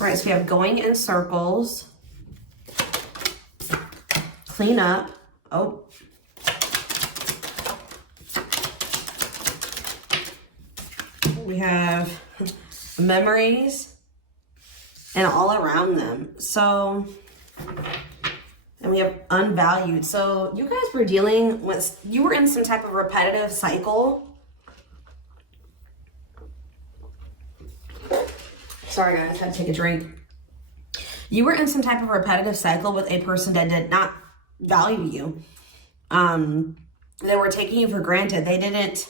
All right, so we have going in circles, clean up. Oh. We have memories and all around them. So, and we have unvalued. So you guys were dealing with, you were in some type of repetitive cycle. Sorry guys, I had to take a drink. You were in some type of repetitive cycle with a person that did not value you. They were taking you for granted. They didn't.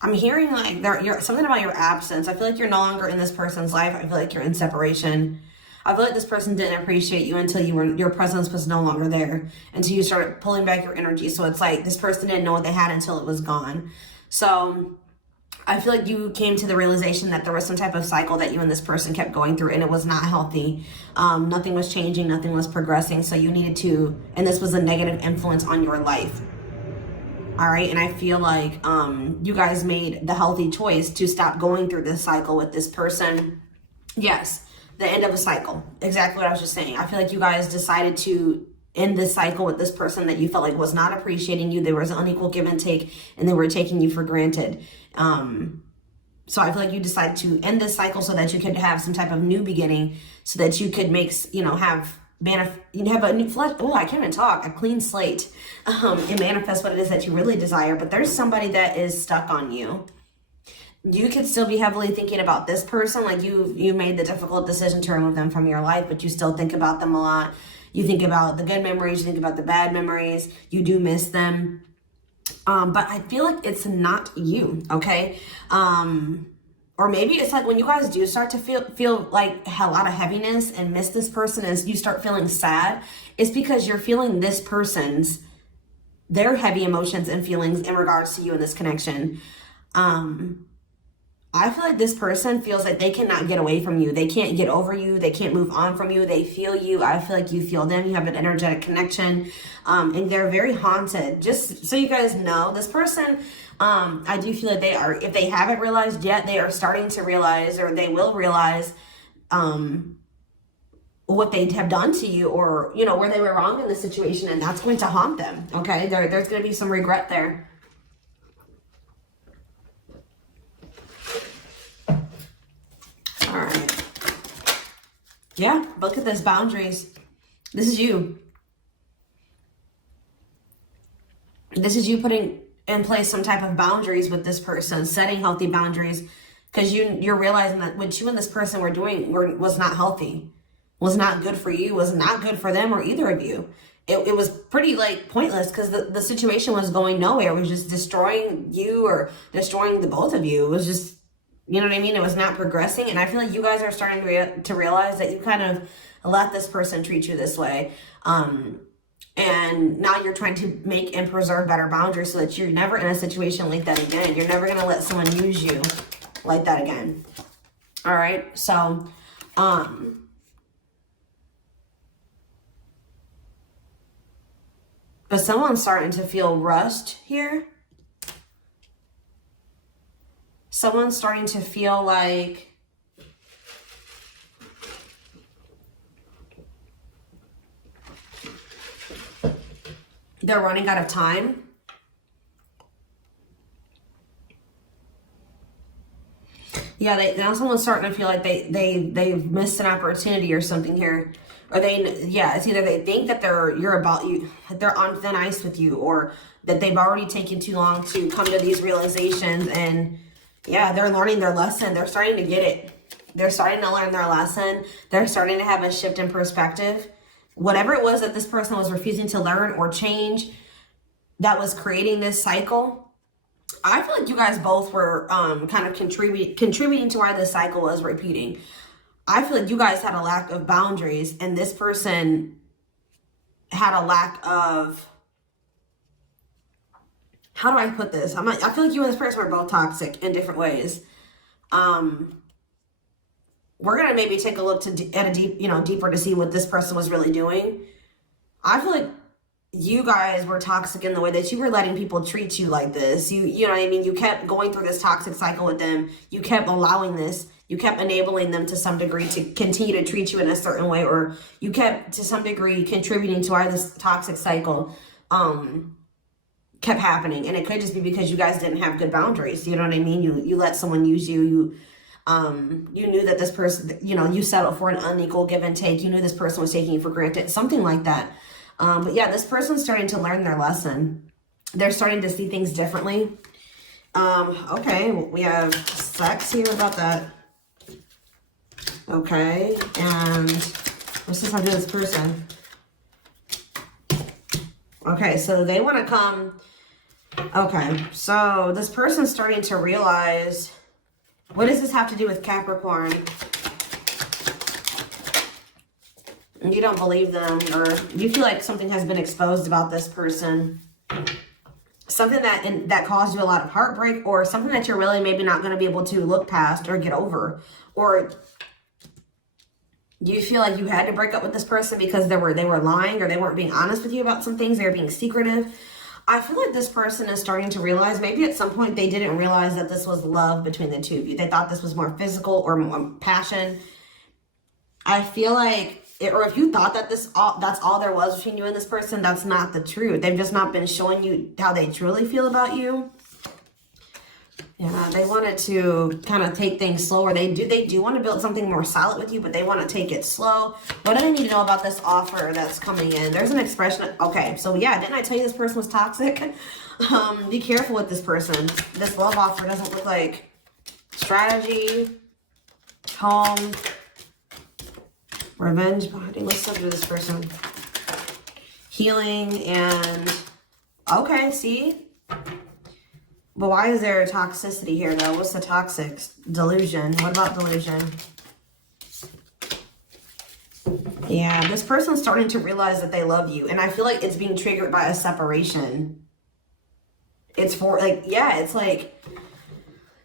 I'm hearing like you're something about your absence. I feel like you're no longer in this person's life. I feel like you're in separation. I feel like this person didn't appreciate you until your presence was no longer there, until you started pulling back your energy. So it's like this person didn't know what they had until it was gone. So I feel like you came to the realization that there was some type of cycle that you and this person kept going through, and it was not healthy. Nothing was changing, nothing was progressing. So you needed to, and this was a negative influence on your life. All right, and I feel like you guys made the healthy choice to stop going through this cycle with this person. Yes, the end of a cycle. Exactly what I was just saying. I feel like you guys decided to end this cycle with this person that you felt like was not appreciating you. There was an unequal give and take, and they were taking you for granted. So I feel like you decided to end this cycle so that you could have some type of new beginning, so that you could make, have a new flesh. Oh, I can't even talk. A clean slate, and manifest what it is that you really desire. But there's somebody that is stuck on you. You could still be heavily thinking about this person. Like you made the difficult decision to remove them from your life, but you still think about them a lot. You think about the good memories. You think about the bad memories. You do miss them. But I feel like it's not you. Okay. Or maybe it's like when you guys do start to feel like a lot of heaviness and miss this person, as you start feeling sad, it's because you're feeling this person's, their heavy emotions and feelings in regards to you in this connection. I feel like this person feels like they cannot get away from you. They can't get over you. They can't move on from you. They feel you. I feel like you feel them. You have an energetic connection. And they're very haunted. Just so you guys know, this person, I do feel like they are, if they haven't realized yet, they are starting to realize, or they will realize what they have done to you, or, where they were wrong in the situation. And that's going to haunt them. Okay. There's going to be some regret there. All right. Yeah, look at this, boundaries. This is you. This is you putting in place some type of boundaries with this person, setting healthy boundaries, because you're realizing that what you and this person were doing was not healthy, was not good for you, was not good for them or either of you. It was pretty pointless, because the situation was going nowhere. It was just destroying you or destroying the both of you. It was just, you know what I mean? It was not progressing. And I feel like you guys are starting to realize that you kind of let this person treat you this way. And now you're trying to make and preserve better boundaries so that you're never in a situation like that again. You're never going to let someone use you like that again. All right. So, but someone's starting to feel rushed here. Someone's starting to feel like they're running out of time. Yeah, now someone's starting to feel like they've missed an opportunity or something here. Or it's either they think that they're on thin ice with you, or that they've already taken too long to come to these realizations, and yeah, they're learning their lesson. They're starting to get it. They're starting to learn their lesson. They're starting to have a shift in perspective. Whatever it was that this person was refusing to learn or change that was creating this cycle, I feel like you guys both were kind of contributing to why this cycle was repeating. I feel like you guys had a lack of boundaries, and this person had a lack of, how do I put this? I feel like you and this person were both toxic in different ways. We're gonna maybe take a look deeper to see what this person was really doing. I feel like you guys were toxic in the way that you were letting people treat you like this. You know what I mean? You kept going through this toxic cycle with them. You kept allowing this. You kept enabling them to some degree to continue to treat you in a certain way, or you kept to some degree contributing to why this toxic cycle kept happening. And it could just be because you guys didn't have good boundaries. You know what I mean? You let someone use you. You knew that this person, you know, you settled for an unequal give and take. You knew this person was taking you for granted, something like that. But yeah, this person's starting to learn their lesson. They're starting to see things differently. Okay, we have sex here about that. Okay, and what's this have to do with this person? Okay, so they want to come. Okay, so this person's starting to realize, what does this have to do with Capricorn? You don't believe them, or you feel like something has been exposed about this person. Something that caused you a lot of heartbreak, or something that you're really maybe not going to be able to look past or get over. Or you feel like you had to break up with this person because they were lying, or they weren't being honest with you about some things. They were being secretive. I feel like this person is starting to realize, maybe at some point they didn't realize that this was love between the two of you. They thought this was more physical or more passion. I feel like, or if you thought that that's all there was between you and this person, that's not the truth. They've just not been showing you how they truly feel about you. Yeah, they wanted to kind of take things slower. They do want to build something more solid with you, but they want to take it slow. What do they need to know about this offer that's coming in? There's an expression. Okay, so yeah, didn't I tell you this person was toxic? Be careful with this person. This love offer doesn't look like strategy, home, revenge bonding. What's up with this person? Healing and... Okay, see? But why is there toxicity here, though? What's the toxic? Delusion. What about delusion? Yeah, this person's starting to realize that they love you. And I feel like it's being triggered by a separation. It's for, like, yeah, it's like...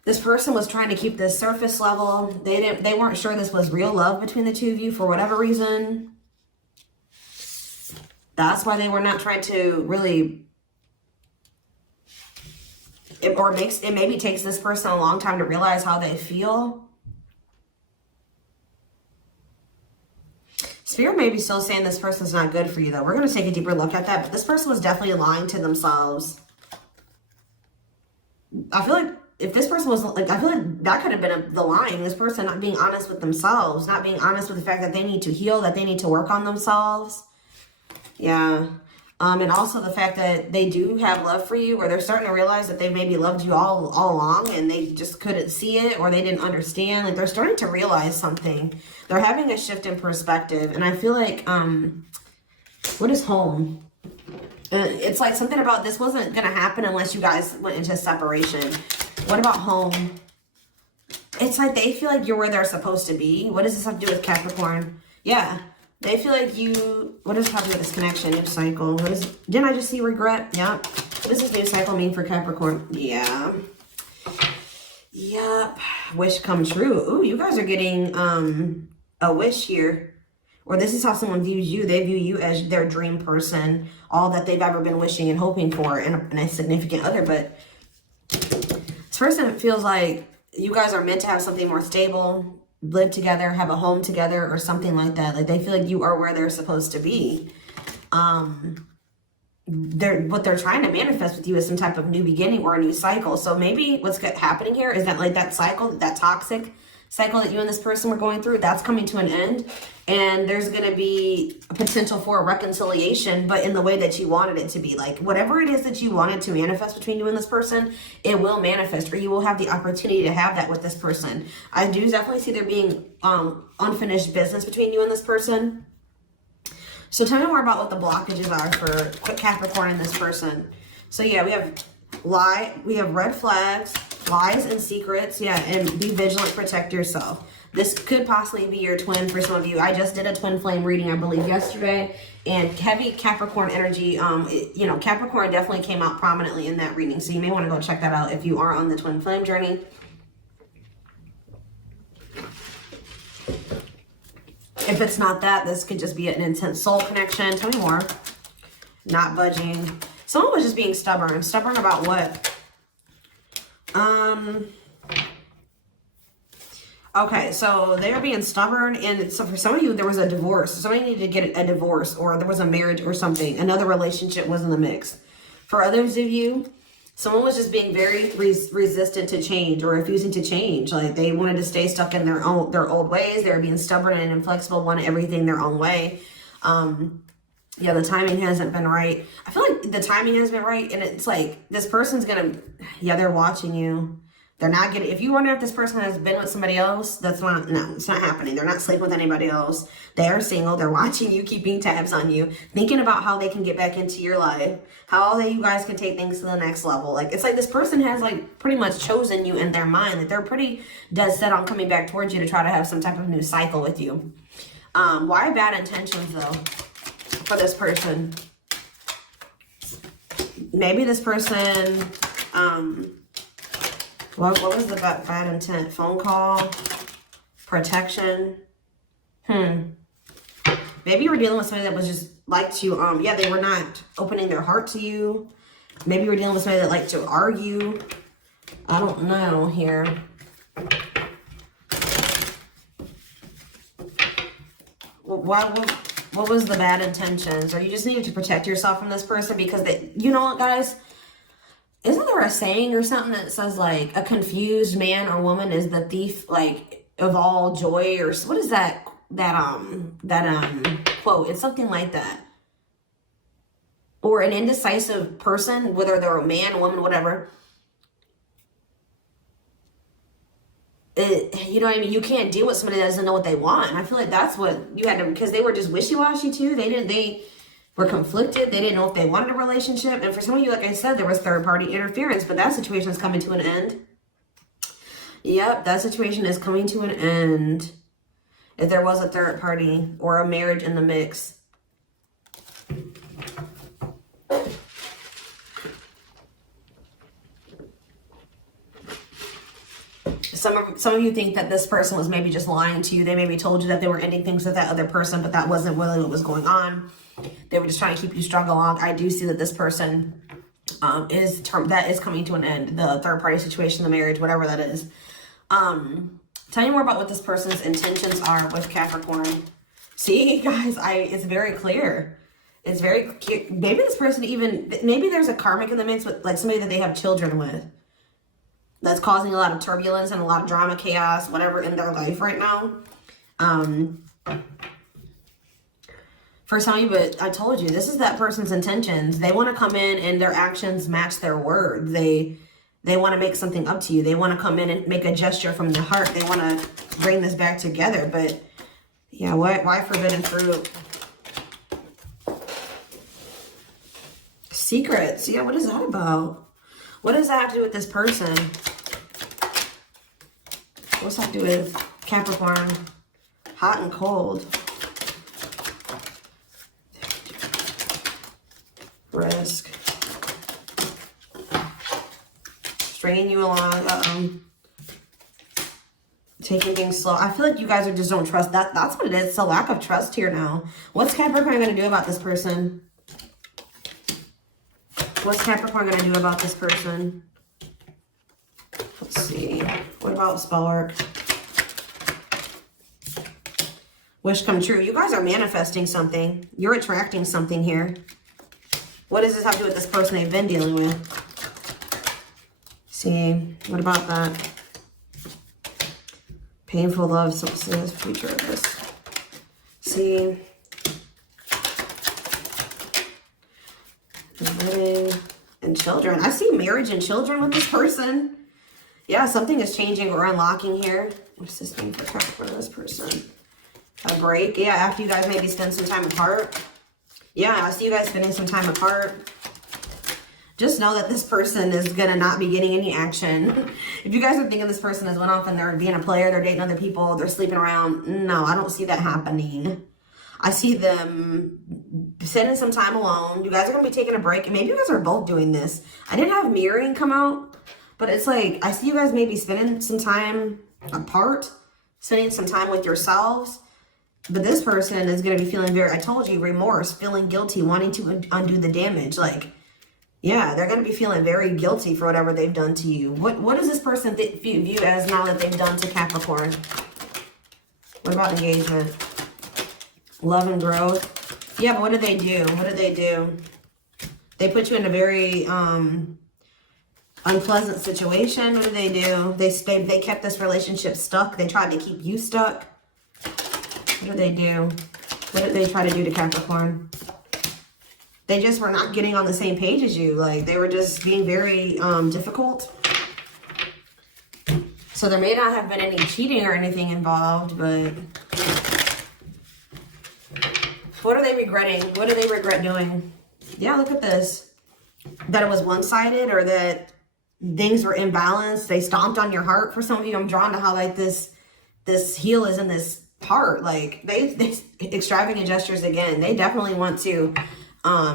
This person was trying to keep this surface level. They weren't sure this was real love between the two of you for whatever reason. That's why they were not trying to really... It maybe takes this person a long time to realize how they feel. Spirit may be still saying this person's not good for you, though. We're going to take a deeper look at that. But this person was definitely lying to themselves. I feel like if this person was like, I feel like that could have been the lying. This person not being honest with themselves, not being honest with the fact that they need to heal, that they need to work on themselves. Yeah. And also the fact that they do have love for you, or they're starting to realize that they maybe loved you all along and they just couldn't see it, or they didn't understand. Like, they're starting to realize something. They're having a shift in perspective. And I feel like, what is home? It's like something about this wasn't going to happen unless you guys went into separation. What about home? It's like they feel like you're where they're supposed to be. What does this have to do with Capricorn? Yeah. They feel like you... What does happening with this connection? New cycle. Didn't I just see regret? Yeah. What does this new cycle mean for Capricorn? Yeah. Yep. Wish come true. Ooh, you guys are getting a wish here. Or this is how someone views you. They view you as their dream person. All that they've ever been wishing and hoping for in a significant other. But this person feels like you guys are meant to have something more stable, live together, have a home together, or something like that. Like, they feel like you are where they're supposed to be. What they're trying to manifest with you is some type of new beginning or a new cycle. So maybe what's happening here is that, like, that cycle, that toxic cycle that you and this person were going through, that's coming to an end. And there's going to be a potential for a reconciliation, but in the way that you wanted it to be. Like, whatever it is that you wanted to manifest between you and this person, it will manifest, or you will have the opportunity to have that with this person. I do definitely see there being unfinished business between you and this person. So tell me more about what the blockages are for Capricorn and this person. So yeah, we have red flags, lies and secrets. Yeah, and be vigilant, protect yourself. This could possibly be your twin for some of you. I just did a twin flame reading, I believe, yesterday. And heavy Capricorn energy, you know, Capricorn definitely came out prominently in that reading. So you may want to go check that out if you are on the twin flame journey. If it's not that, this could just be an intense soul connection. Tell me more. Not budging. Someone was just being stubborn. Stubborn about what? Okay, so they're being stubborn, and so for some of you, there was a divorce. Somebody needed to get a divorce, or there was a marriage or something. Another relationship was in the mix. For others of you, someone was just being very resistant to change or refusing to change. Like they wanted to stay stuck in their old ways. They were being stubborn and inflexible, wanted everything their own way. Yeah, the timing hasn't been right. I feel like the timing has been right, and it's like this person's gonna, yeah, they're watching you. They're not getting, if you wonder if this person has been with somebody else, that's not, no, it's not happening. They're not sleeping with anybody else. They are single. They're watching you, keeping tabs on you, thinking about how they can get back into your life, how you guys can take things to the next level. Like, it's like this person has like pretty much chosen you in their mind, that they're pretty dead set on coming back towards you to try to have some type of new cycle with you. Why bad intentions though for this person? Maybe this person, what was the bad intent? Phone call, protection. Maybe you were dealing with somebody that was just liked you. Yeah, they were not opening their heart to you. Maybe you were dealing with somebody that liked to argue. I don't know here. What was the bad intentions? Or you just needed to protect yourself from this person because they, you know what, guys? Isn't there a saying or something that says like a confused man or woman is the thief like of all joy, or what is that quote? It's something like that. Or an indecisive person, whether they're a man, woman, whatever. You know what I mean? You can't deal with somebody that doesn't know what they want. And I feel like that's what you had to, because they were just wishy-washy too. They were conflicted. They didn't know if they wanted a relationship. And for some of you, like I said, there was third-party interference, but that situation is coming to an end. Yep, that situation is coming to an end. If there was a third party or a marriage in the mix. Some of you think that this person was maybe just lying to you. They maybe told you that they were ending things with that other person, but that wasn't really what was going on. They were just trying to keep you strung along. I do see that this person is coming to an end. The third party situation, the marriage, whatever that is. Tell me more about what this person's intentions are with Capricorn. See, guys, it's very clear. It's very clear. Maybe this person maybe there's a karmic in the mix with like somebody that they have children with. That's causing a lot of turbulence and a lot of drama, chaos, whatever in their life right now. For some of you, but I told you, this is that person's intentions. They want to come in and their actions match their words. They want to make something up to you. They want to come in and make a gesture from the heart. They want to bring this back together. But yeah, why forbidden fruit? Secrets. Yeah, what is that about? What does that have to do with this person? What's that to do with Capricorn? Hot and cold. Risk. Stringing you along. Taking things slow. I feel like you guys just don't trust. That's what it is. It's a lack of trust here now. What's Capricorn going to do about this person? What's Capricorn going to do about this person? Let's see. What about Spark? Wish come true. You guys are manifesting something. You're attracting something here. What does this have to do with this person they've been dealing with? See. What about that? Painful love. So what's the future of this? See. Wedding and children. I see marriage and children with this person. Yeah, something is changing or unlocking here. What's this mean for this person? A break. Yeah, after you guys maybe spend some time apart. Yeah, I see you guys spending some time apart. Just know that this person is going to not be getting any action. If you guys are thinking this person has went off and they're being a player, they're dating other people, they're sleeping around. No, I don't see that happening. I see them spending some time alone. You guys are going to be taking a break. And maybe you guys are both doing this. I didn't have mirroring come out. But it's like, I see you guys maybe spending some time apart. Spending some time with yourselves. But this person is going to be feeling very, I told you, remorse, feeling guilty, wanting to undo the damage. Like, yeah, they're going to be feeling very guilty for whatever they've done to you. What does this person view as now that they've done to Capricorn? What about engagement? Love and growth. Yeah, but what did they do? What did they do? They put you in a very unpleasant situation. What did they do? They kept this relationship stuck. They tried to keep you stuck. What did they do? What did they try to do to Capricorn? They just were not getting on the same page as you. Like, they were just being very difficult. So there may not have been any cheating or anything involved, but what are they regretting? What do they regret doing? Yeah, look at this. That it was one-sided, or that things were imbalanced. They stomped on your heart. For some of you, I'm drawn to how like this heel is in this heart. Like they extravagant gestures again. They definitely want to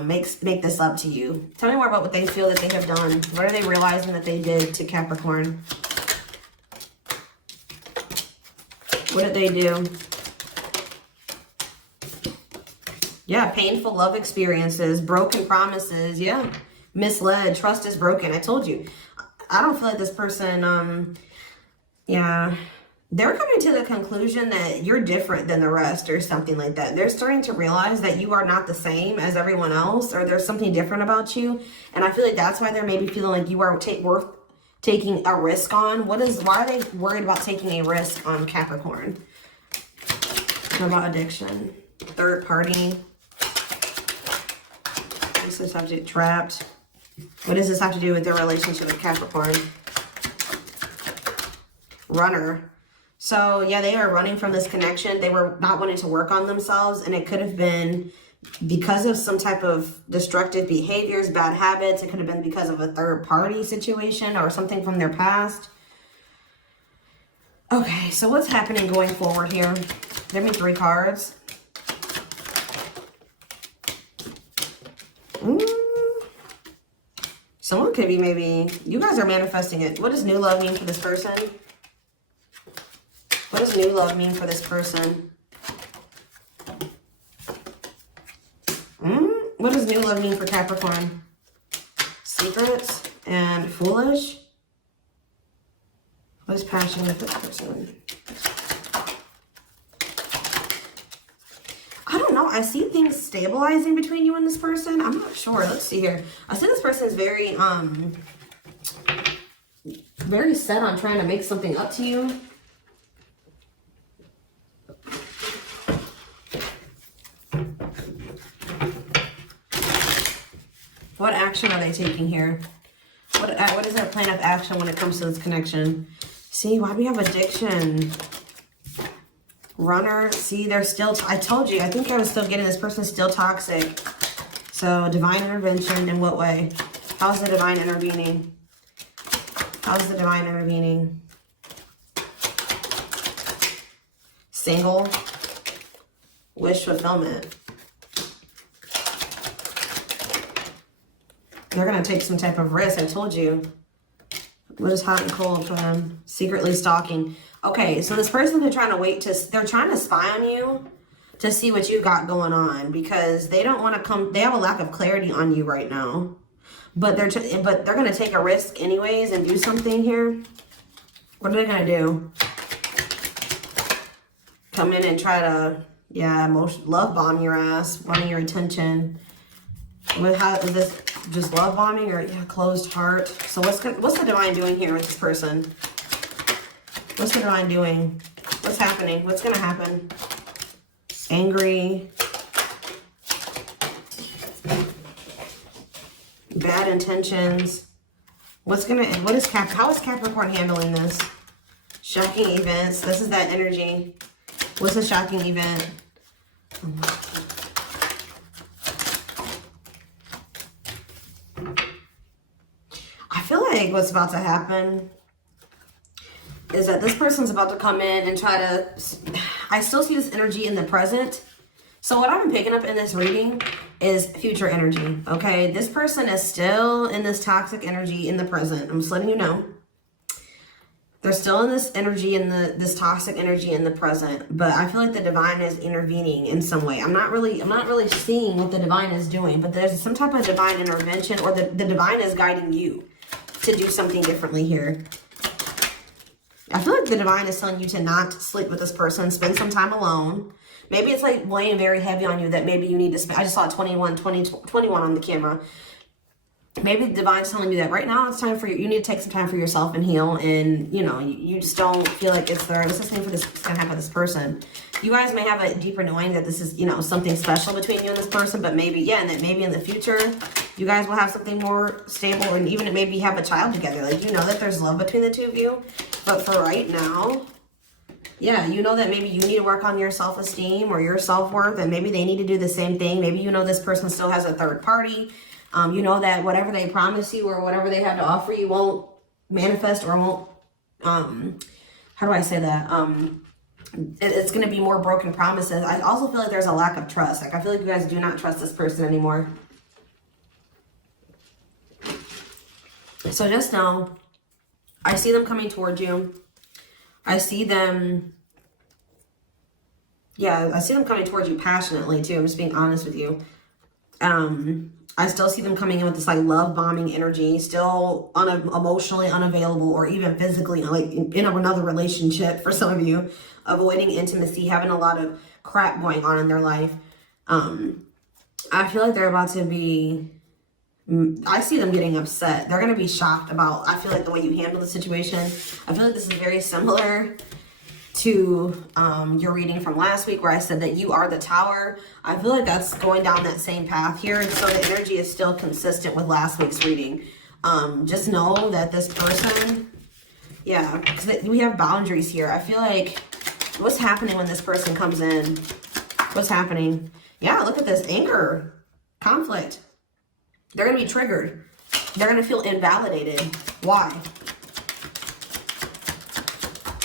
make this up to you. Tell me more about what they feel that they have done. What are they realizing that they did to Capricorn? What did they do? Yeah, painful love experiences, broken promises. Yeah, misled, trust is broken. I told you. I don't feel like this person, yeah, they're coming to the conclusion that you're different than the rest or something like that. They're starting to realize that you are not the same as everyone else, or there's something different about you. And I feel like that's why they're maybe feeling like you are worth taking a risk on. Why are they worried about taking a risk on Capricorn? What about addiction? Third party. What's the subject? Trapped. What does this have to do with their relationship with Capricorn? Runner. So yeah, they are running from this connection. They were not wanting to work on themselves, and it could have been because of some type of destructive behaviors, bad habits. It could have been because of a third party situation or something from their past. Okay, so what's happening going forward here? Give me 3 cards. Someone could be maybe, you guys are manifesting it. What does new love mean for this person? What does new love mean for this person? What does new love mean for Capricorn? Secrets and foolish. What is passion with this person? I don't know. I see things stabilizing between you and this person. I'm not sure. Let's see here. I see this person is very, very set on trying to make something up to you. What action are they taking here? What is their plan of action when it comes to this connection? See, why do we have addiction? Runner. See, they're still, I told you, I think I was still getting this person still toxic. So divine intervention in what way? How's the divine intervening? How's the divine intervening? Single. Wish fulfillment. They're going to take some type of risk. I told you. What is hot and cold for them? Secretly stalking. Okay, so this person, they're trying to spy on you to see what you got going on, because they don't want to come, they have a lack of clarity on you right now. But they're going to take a risk anyways and do something here. What are they going to do? Come in and try to, yeah, love bomb your ass, wanting your attention. How is this just love bombing, or yeah, closed heart? So what's the divine doing here with this person? What's the divine doing? What's happening? What's gonna happen? Angry. Bad intentions. How is Capricorn handling this? Shocking events. This is that energy. What's a shocking event? I feel like what's about to happen is that this person's about to come in and try to, I still see this energy in the present. So what I'm picking up in this reading is future energy, okay? This person is still in this toxic energy in the present. I'm just letting you know. They're still in this energy, in this toxic energy in the present, but I feel like the divine is intervening in some way. I'm not really seeing what the divine is doing, but there's some type of divine intervention, or the divine is guiding you to do something differently here. I feel like the divine is telling you to not sleep with this person, spend some time alone. Maybe it's like weighing very heavy on you that maybe you need to spend. I just saw 21 on the camera. Maybe the divine's telling you that right now it's time for you need to take some time for yourself and heal, and you know, you just don't feel like it's there. What's the same for this gonna happen with this person? You guys may have a deeper knowing that this is, you know, something special between you and this person, but maybe, yeah, and that maybe in the future you guys will have something more stable, and even maybe have a child together. Like, you know that there's love between the two of you, but for right now, yeah, you know that maybe you need to work on your self-esteem or your self-worth, and maybe they need to do the same thing. Maybe you know this person still has a third party. You know that whatever they promise you or whatever they have to offer you won't manifest, or won't, how do I say that? It's going to be more broken promises. I also feel like there's a lack of trust. Like, I feel like you guys do not trust this person anymore. So just know, I see them coming towards you. I see them, yeah, I see them coming towards you passionately too. I'm just being honest with you. I still see them coming in with this like love bombing energy, still emotionally unavailable, or even physically like in another relationship for some of you, avoiding intimacy, having a lot of crap going on in their life. I feel like they're about to be, I see them getting upset. They're going to be shocked about, I feel like, the way you handle the situation. I feel like this is very similar to your reading from last week, where I said that you are the Tower. I feel like that's going down that same path here, and so the energy is still consistent with last week's reading. Just know that this person, yeah, because we have boundaries here. I feel like, what's happening when this person comes in? What's happening? Yeah, look at this, anger, conflict. They're going to be triggered. They're going to feel invalidated. Why?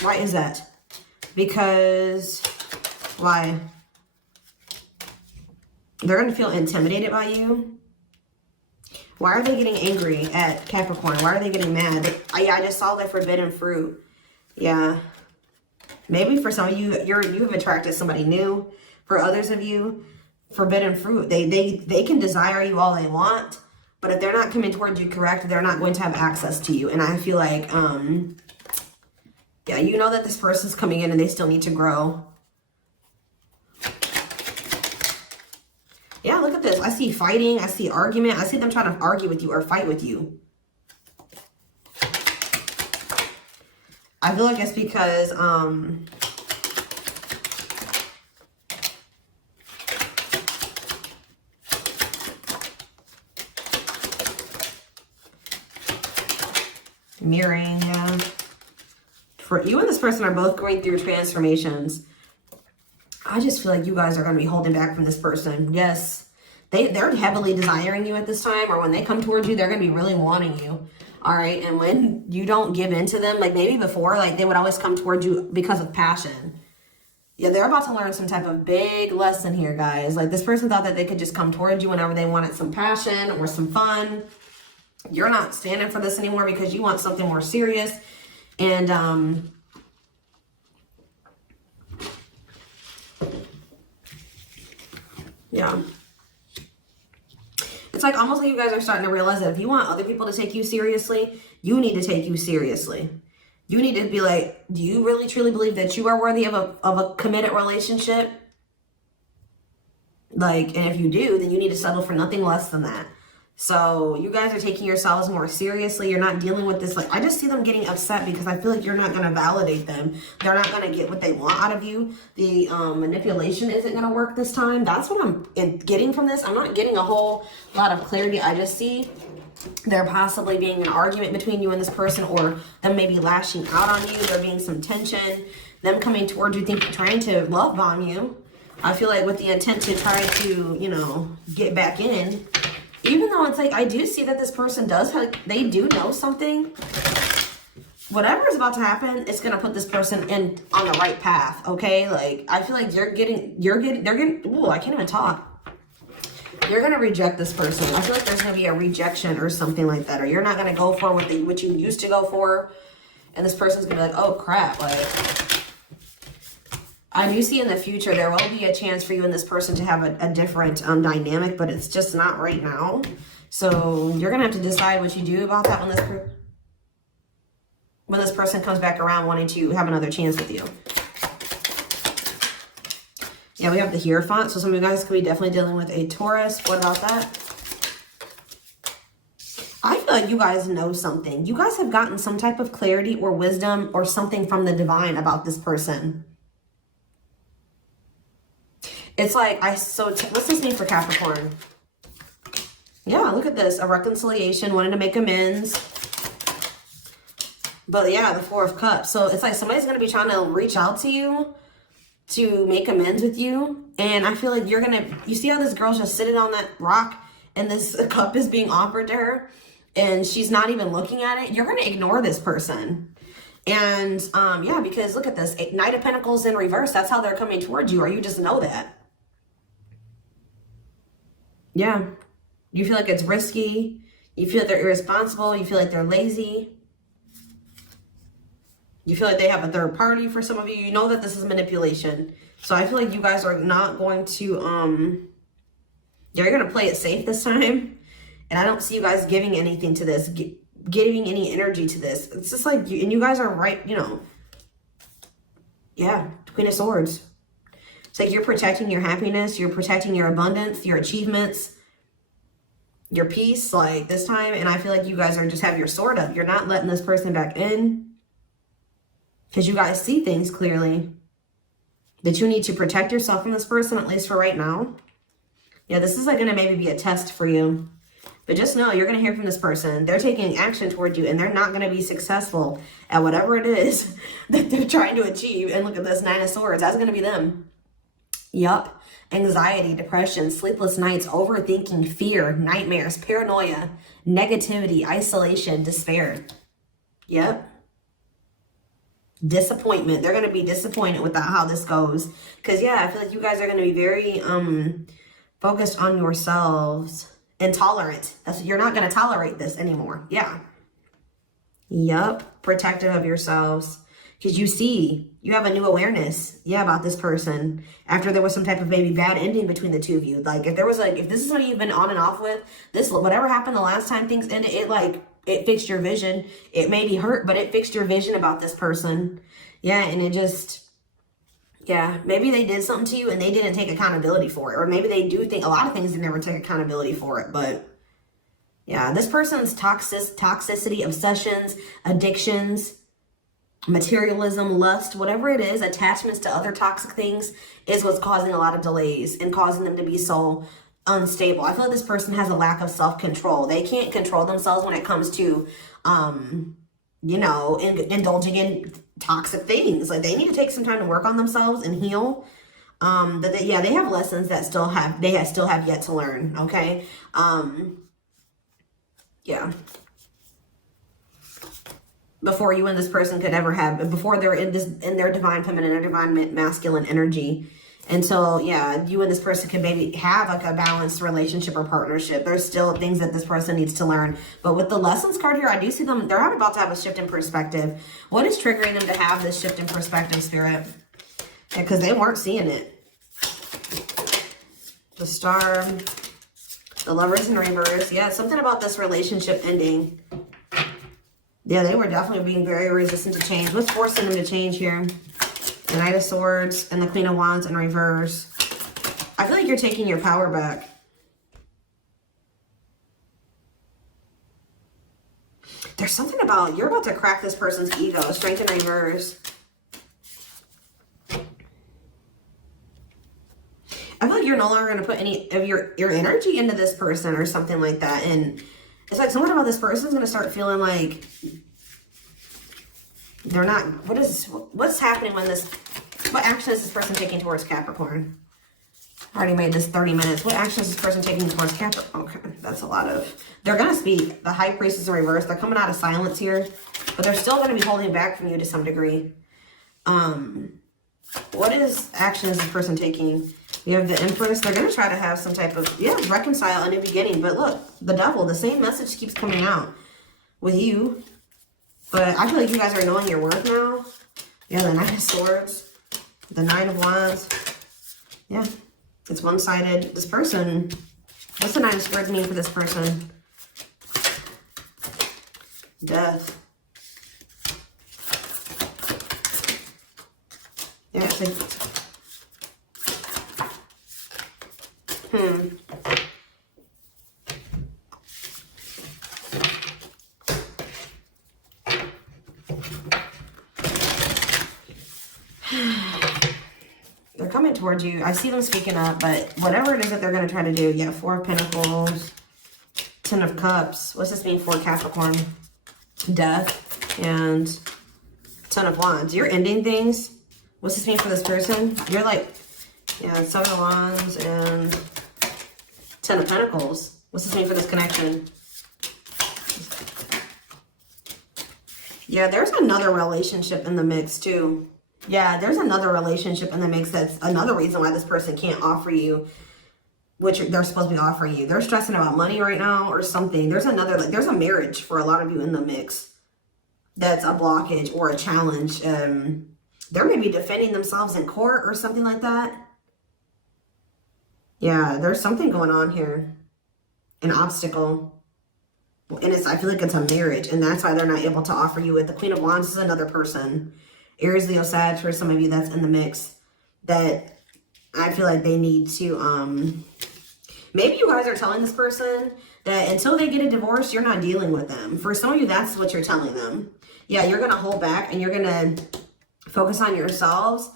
Why is that? Because, why? They're going to feel intimidated by you. Why are they getting angry at Capricorn? Why are they getting mad? Yeah, I just saw the forbidden fruit. Yeah. Maybe for some of you, you have attracted somebody new. For others of you, forbidden fruit. They can desire you all they want, but if they're not coming towards you correct, they're not going to have access to you. And I feel like, yeah, you know that this person's coming in and they still need to grow. Yeah, look at this. I see fighting. I see argument. I see them trying to argue with you or fight with you. I feel like it's because, mirroring, yeah. For you and this person are both going through transformations. I just feel like you guys are going to be holding back from this person. Yes, they're heavily desiring you at this time, or when they come towards you, they're going to be really wanting you. All right, and when you don't give in to them, like maybe before, like they would always come towards you because of passion. Yeah, they're about to learn some type of big lesson here, guys. Like, this person thought that they could just come towards you whenever they wanted some passion or some fun. You're not standing for this anymore because you want something more serious. And yeah, it's like almost like you guys are starting to realize that if you want other people to take you seriously, you need to take you seriously. You need to be like, do you really truly believe that you are worthy of a committed relationship? Like, and if you do, then you need to settle for nothing less than that. So you guys are taking yourselves more seriously. You're not dealing with this. Like, I just see them getting upset because I feel like you're not going to validate them. They're not going to get what they want out of you. The manipulation isn't going to work this time. That's what I'm getting from this. I'm not getting a whole lot of clarity. I just see there possibly being an argument between you and this person, or them maybe lashing out on you. There being some tension. Them coming towards you, trying to love bomb you. I feel like with the intent to try to, you know, get back in. Even though it's like, I do see that this person does, they do know something. Whatever is about to happen, it's going to put this person on the right path, okay? Like, I feel like they're getting, ooh, I can't even talk. You're going to reject this person. I feel like there's going to be a rejection or something like that, or you're not going to go for what you used to go for. And this person's gonna be like, oh crap, like, I do see in the future there will be a chance for you and this person to have a different dynamic, but it's just not right now. So you're gonna have to decide what you do about that when this person comes back around wanting to have another chance with you. Yeah, we have the Hierophant. So some of you guys could be definitely dealing with a Taurus. What about that? I feel like you guys know something. You guys have gotten some type of clarity or wisdom or something from the divine about this person. It's like, what's this mean for Capricorn? Yeah, look at this. A reconciliation, wanting to make amends. But yeah, the Four of Cups. So it's like somebody's going to be trying to reach out to you to make amends with you. And I feel like you see how this girl's just sitting on that rock and this cup is being offered to her and she's not even looking at it. You're going to ignore this person. And yeah, because look at this. Knight of Pentacles in reverse. That's how they're coming towards you, or you just know that. Yeah. You feel like it's risky. You feel like they're irresponsible. You feel like they're lazy. You feel like they have a third party for some of you. You know that this is manipulation. So I feel like you guys are not going to, you're going to play it safe this time. And I don't see you guys giving anything to this, giving any energy to this. It's just like, you guys are right, you know. Yeah, Queen of Swords. It's like you're protecting your happiness. You're protecting your abundance, your achievements, your peace, like this time. And I feel like you guys are just have your sword up. You're not letting this person back in. Because you guys see things clearly. That you need to protect yourself from this person, at least for right now. Yeah, this is like going to maybe be a test for you. But just know, you're going to hear from this person. They're taking action toward you, and they're not going to be successful at whatever it is that they're trying to achieve. And look at this, Nine of Swords. That's going to be them. Yup. Anxiety, depression, sleepless nights, overthinking, fear, nightmares, paranoia, negativity, isolation, despair. Yep. Disappointment. They're going to be disappointed with how this goes. Because, yeah, I feel like you guys are going to be very focused on yourselves and tolerant. You're not going to tolerate this anymore. Yeah. Yup. Protective of yourselves. Because you have a new awareness, yeah, about this person. After there was some type of maybe bad ending between the two of you. Like, if this is somebody you've been on and off with, whatever happened the last time things ended, it fixed your vision. It may be hurt, but it fixed your vision about this person. Yeah, and it just, yeah, maybe they did something to you and they didn't take accountability for it. Or maybe they do think a lot of things they never take accountability for it. But yeah, this person's toxicity, obsessions, addictions, materialism, lust, whatever it is, attachments to other toxic things is what's causing a lot of delays and causing them to be so unstable. I feel like this person has a lack of self-control. They can't control themselves when it comes to, you know, indulging in toxic things. Like, they need to take some time to work on themselves and heal. They have lessons that they still have yet to learn. Okay. Yeah. Before you and this person could ever have, before they're in their divine feminine or divine masculine energy. And so, yeah, you and this person can maybe have like a balanced relationship or partnership. There's still things that this person needs to learn. But with the lessons card here, I do see them, they're about to have a shift in perspective. What is triggering them to have this shift in perspective, Spirit? Yeah, because they weren't seeing it. The Star, the Lovers in reverse. Yeah, something about this relationship ending. Yeah, they were definitely being very resistant to change. What's forcing them to change here? The Knight of Swords and the Queen of Wands in reverse. I feel like you're taking your power back. There's something about, you're about to crack this person's ego. Strength in reverse. I feel like you're no longer going to put any of your energy into this person or something like that. And it's like something about this person's going to start feeling like they're not, what's happening when what action is this person taking towards Capricorn? I already made this 30 minutes. What action is this person taking towards Capricorn? Okay, that's a lot of, they're going to speak. The High Priestess in reverse. They're coming out of silence here, but they're still going to be holding back from you to some degree. What action is this person taking? You have the Empress. They're going to try to have some type of, reconcile a new beginning. But look, the Devil, the same message keeps coming out with you. But I feel like you guys are knowing your worth now. Yeah, the Nine of Swords. The Nine of Wands. Yeah, it's one-sided. This person, what's the Nine of Swords mean for this person? Death. Yeah, it's like, they're coming towards you. I see them speaking up, but whatever it is that they're going to try to do. Yeah, Four of Pentacles, Ten of Cups. What's this mean for Capricorn? Death and Ten of Wands. You're ending things. What's this mean for this person? You're like, yeah, Seven of Wands and Ten of Pentacles. What's this mean for this connection? Yeah, there's another relationship in the mix too. Yeah, there's another relationship in the mix. That's another reason why this person can't offer you what they're supposed to be offering you. They're stressing about money right now or something. There's another, like, there's a marriage for a lot of you in the mix that's a blockage or a challenge. They're maybe defending themselves in court or something like that. Yeah, there's something going on here. An obstacle. And I feel like it's a marriage, and that's why they're not able to offer you it. The Queen of Wands is another person. Aries, Leo, Sag, for some of you that's in the mix, that I feel like they need to, maybe you guys are telling this person that until they get a divorce, you're not dealing with them. For some of you, that's what you're telling them. Yeah, you're going to hold back and you're going to focus on yourselves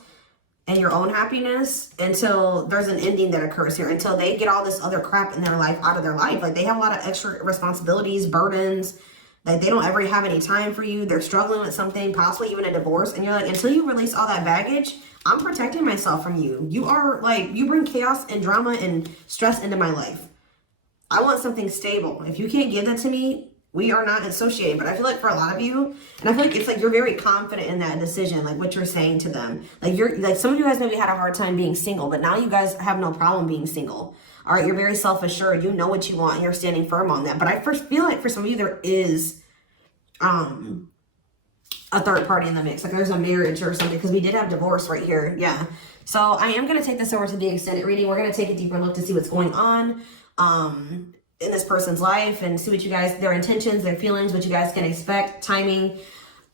and your own happiness until there's an ending that occurs here, until they get all this other crap in their life out of their life. Like, they have a lot of extra responsibilities, burdens, like they don't ever have any time for you. They're struggling with something, possibly even a divorce. And you're like, until you release all that baggage, I'm protecting myself from you. You are like, you bring chaos and drama and stress into my life. I want something stable. If you can't give that to me, we are not associated. But I feel like for a lot of you, and I feel like it's like you're very confident in that decision, like what you're saying to them. Like, you're like, some of you guys maybe had a hard time being single, but now you guys have no problem being single. All right, you're very self-assured. You know what you want and you're standing firm on that. But I first feel like for some of you, there is a third party in the mix. Like, there's a marriage or something, because we did have divorce right here. Yeah. So I am going to take this over to the extended reading. We're going to take a deeper look to see what's going on in this person's life and see what you guys, their intentions, their feelings, what you guys can expect, timing,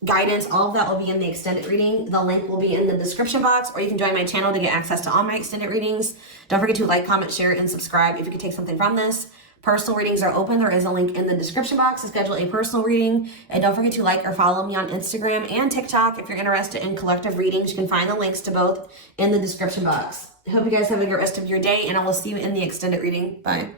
guidance, all of that will be in the extended reading. The link will be in the description box, or you can join my channel to get access to all my extended readings. Don't forget to like, comment, share, and subscribe if you can take something from this. Personal readings are open. There is a link in the description box to schedule a personal reading. And don't forget to like or follow me on Instagram and TikTok if you're interested in collective readings. You can find the links to both in the description box. I hope you guys have a good rest of your day, and I will see you in the extended reading. Bye.